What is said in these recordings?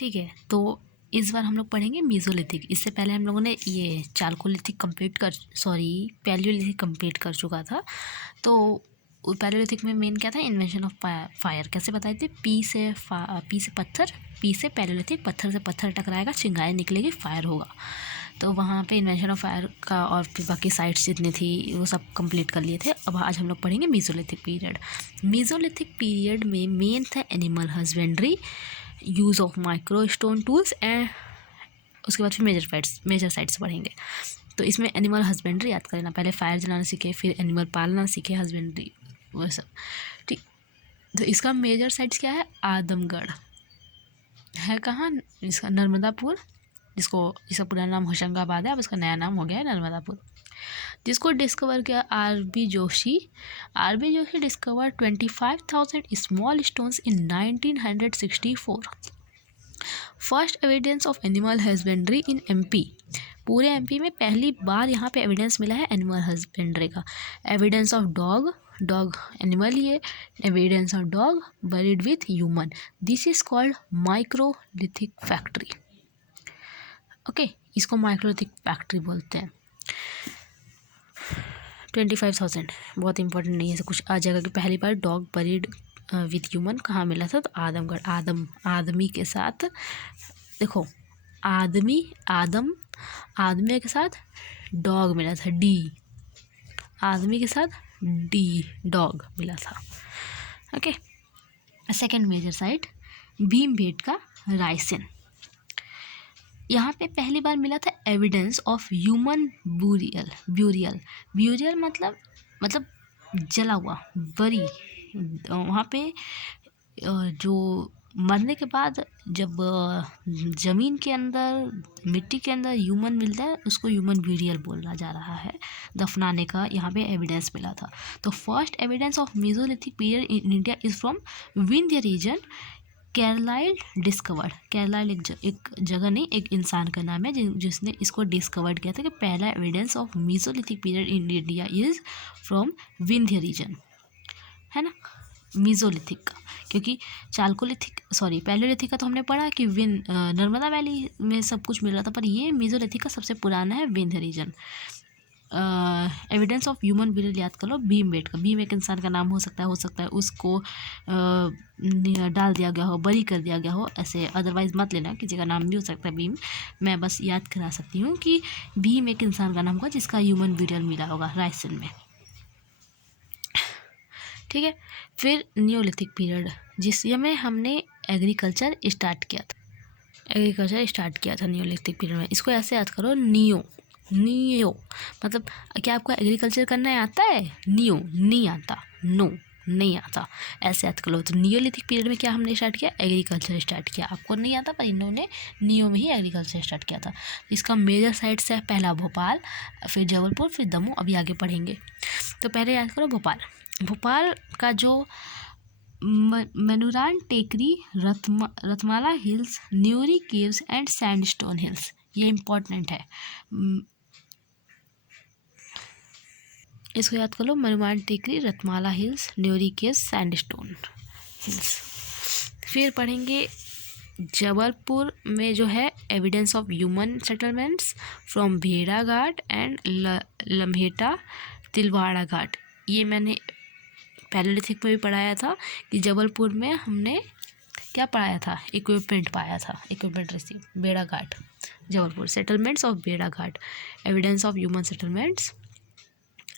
ठीक है, तो इस बार हम लोग पढ़ेंगे मीज़ोलिथिक। इससे पहले हम लोगों ने ये चालकोलिथिक पैलियोलिथिक कंप्लीट कर चुका था। तो पैलियोलिथिक में मेन क्या था, इन्वेंशन ऑफ फायर कैसे बताए थे, पी से पत्थर, पी से पैलियोलिथिक, पत्थर से पत्थर टकराएगा, चिंगारी निकलेगी, फायर होगा। तो वहाँ पे इन्वेंशन ऑफ फायर का और फिर बाकी साइट्स जितनी थी वो सब कंप्लीट कर लिए थे। अब आज हम लोग पढ़ेंगे मीज़ोलिथिक पीरियड। मीज़ोलिथिक पीरियड में मेन था animal husbandry, use of micro stone tools and उसके बाद फिर मेजर साइट्स पढ़ेंगे। तो इसमें एनिमल हस्बेंड्री याद करना, पहले फायर जलाना सीखे, फिर एनिमल पालना सीखे, हस्बेंड्री वो सब। ठीक, तो इसका मेजर साइट्स क्या है, आदमगढ़ है, कहाँ, इसका नर्मदापुर, जिसका पुराना नाम होशंगाबाद है, अब इसका नया नाम हो गया है नर्मदापुर। जिसको डिस्कवर किया R B Joshi discover 25,000 small stones in 1964। First evidence of animal husbandry in MP, पूरे एमपी में पहली बार यहाँ पे एविडेंस मिला है एनिमल हस्बेंड्री का। एविडेंस ऑफ डॉग एनिमल ही है, evidence of dog buried with human, this is called microlithic factory. Okay, इसको माइक्रोलिथिक फैक्ट्री बोलते हैं। 25,000 बहुत इंपॉर्टेंट नहीं है, ऐसा कुछ आ जाएगा कि पहली बार डॉग बरीड विथ ह्यूमन कहाँ मिला था, तो आदमगढ़। आदमी के साथ, देखो आदमी के साथ डॉग मिला था, आदमी के साथ डॉग मिला था। Okay, second major site Bhimbetka Raisen, यहाँ पे पहली बार मिला था एविडेंस ऑफ ह्यूमन ब्यूरियल मतलब जला हुआ, बरी। वहाँ पे जो मरने के बाद जब ज़मीन के अंदर, मिट्टी के अंदर ह्यूमन मिलता है, उसको ह्यूमन ब्यूरियल बोला जा रहा है, दफनाने का यहाँ पे एविडेंस मिला था। तो first evidence of Mesolithic period in India is from Vindhya region, Carlyle discovered. Carlyle एक जगह नहीं, एक इंसान का नाम है जिसने इसको डिस्कवर्ड किया था कि पहला evidence of Mesolithic period in India is from Vindhya region, है ना, मीज़ोलिथिक का। क्योंकि पैलियोलिथिक का तो हमने पढ़ा कि नर्मदा वैली में सब कुछ मिल रहा था, पर ये मीज़ोलिथिक का सबसे पुराना है, Vindhya region. Evidence of human burial याद कर लो, भीमबेटका। भीम एक इंसान का नाम हो सकता है उसको डाल दिया गया हो, बरी कर दिया गया हो, ऐसे अदरवाइज मत लेना, किसी का नाम भी हो सकता है भीम। मैं बस याद करा सकती हूँ कि भीम एक इंसान का नाम होगा जिसका ह्यूमन ब्यूरियल मिला होगा रायसेन में। ठीक है, फिर नियोलिथिक पीरियड, जिसमें हमने एग्रीकल्चर स्टार्ट किया था नियोलिथिक पीरियड में। इसको ऐसे याद करो, नियो मतलब क्या आपको एग्रीकल्चर करना आता है, नियो नहीं आता, नो नहीं आता, ऐसे याद करो। तो नियोलिथिक पीरियड में क्या हमने स्टार्ट किया, एग्रीकल्चर स्टार्ट किया। आपको नहीं आता, पर इन्होंने नियो में ही एग्रीकल्चर स्टार्ट किया था। इसका मेजर साइट्स है, पहला भोपाल, फिर जबलपुर, फिर दमोह, अभी आगे पढ़ेंगे। तो पहले याद करो भोपाल का जो Menuran Tekri, Ratmala hills, Nyuri caves and sandstone hills, ये इम्पोर्टेंट है, इसको याद कर लो, Menuran Tekri, Ratmala hills, Nyuri caves, sandstone hills. फिर पढ़ेंगे जबलपुर में जो है evidence of human settlements from Bheda Ghat and Lameta Tilwara Ghat. ये मैंने पैलियोलिथिक में भी पढ़ाया था कि जबलपुर में हमने क्या पढ़ाया था, इक्विपमेंट रिसीव, बेड़ा घाट Jabalpur, settlements of Bheda Ghat, evidence of human settlements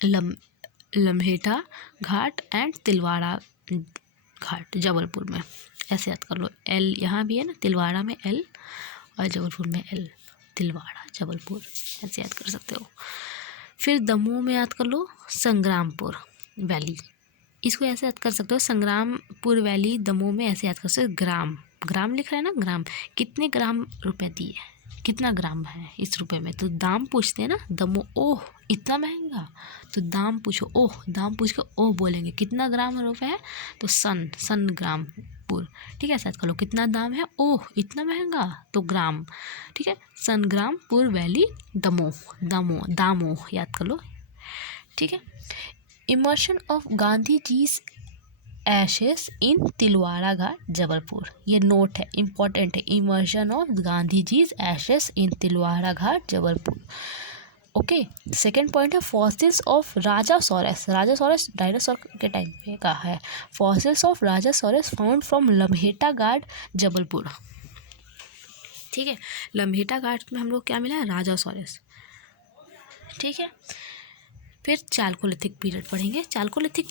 Lameta Ghat and Tilwara Ghat Jabalpur में, ऐसे याद कर लो। एल यहाँ भी है ना, तिलवाड़ा में एल और जबलपुर में एल, तिलवाड़ा जबलपुर, ऐसे याद कर सकते हो। फिर दमोह में याद कर लो संग्रामपुर वैली, इसको ऐसे याद कर सकते हो, संग्रामपुर वैली दमोह में, ऐसे याद कर सकते हो। ग्राम लिख रहा है ना, ग्राम, कितने ग्राम रुपए दिए, कितना ग्राम है इस रुपए में, तो दाम पूछते हैं ना, दमोह, ओह इतना महंगा, तो दाम पूछो, दाम पूछ के ओह बोलेंगे, कितना ग्राम रुपए है, तो सन ग्रामपुर। ठीक है, ऐसा याद कर लो, कितना दाम है, ओह इतना महंगा, तो ग्राम। ठीक है, संग्रामपुर वैली दामोह याद कर लो। ठीक है, immersion of Gandhi ji's ashes in Tilwara Ghat Jabalpur. ये नोट है, इम्पॉर्टेंट है, immersion of Gandhi ji's ashes in Tilwara Ghat Jabalpur. Okay, second point है fossils of Rajasaurus. Rajasaurus dinosaur के टाइम पे का है। Fossils of Rajasaurus found from Lameta Ghat Jabalpur. ठीक है, लम्हेटा घाट में हम लोग क्या मिला है, राजासोरस। ठीक है, फिर चालकोलिथिक पीरियड पढ़ेंगे। Chalcolithic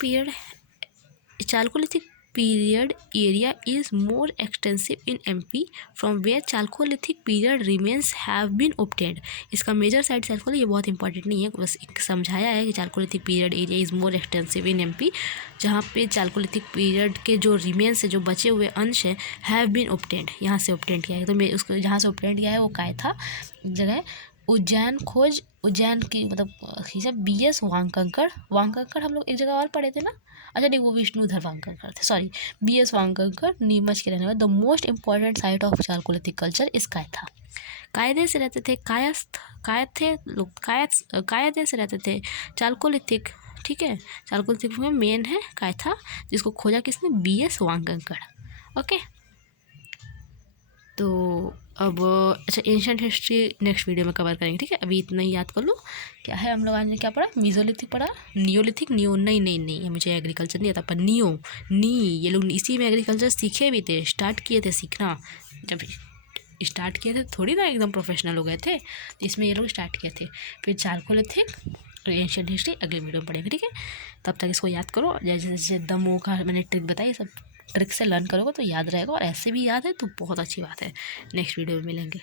period area is more extensive in MP from where chalcolithic period remains have been obtained. इसका मेजर साइट चालकोल, ये बहुत इंपॉर्टेंट नहीं है, बस समझाया है कि chalcolithic period area is more extensive in MP, जहाँ पे चालकोलिथिक पीरियड के जो रिमेन्स है, जो बचे हुए अंश है, हैव बीन ऑब्टेन्ड, यहाँ से ऑब्टेंड किया है। तो मैं उसको जहाँ से ऑब्टेंड किया है वो काय था जगह उज्जैन खोज, उज्जैन की मतलब BS वांकंकर हम लोग एक जगह और पढ़े थे ना। अच्छा नहीं, वो विष्णुधर वांकंकर थे, सॉरी, BS वांकंकर नीमच के रहने वाले। The most important site of Chalcolithic culture इस कायथा। कायदे से रहते थे, कायदे से रहते थे चालकोलिथिक। ठीक है, चालकोलिथिक में मेन है कायथा, जिसको खोजा किसने, BS वांकंकर। ओके, तो अब अच्छा एंशिएंट हिस्ट्री नेक्स्ट वीडियो में कवर करेंगे। ठीक है, अभी इतना ही याद कर लो। क्या है, हम लोग आज ने क्या पढ़ा, मीजोलिथिक पढ़ा, नियोलिथिक, नहीं मुझे एग्रीकल्चर नहीं आता, पर ये लोग इसी में एग्रीकल्चर सीखे भी थे, स्टार्ट किए थे सीखना। जब स्टार्ट किए थे थोड़ी ना एकदम प्रोफेशनल हो गए थे, तो इसमें ये लोग स्टार्ट किए थे। फिर चालकोलिथिक और एंशिएंट हिस्ट्री अगले वीडियो में पढ़ेंगे। ठीक है, तब तक इसको याद करो, जैसे जैसे दमों का मैंने ट्रिक बताई, सब ट्रिक से लर्न करोगे तो याद रहेगा, और ऐसे भी याद है तो बहुत अच्छी बात है। नेक्स्ट वीडियो में मिलेंगे।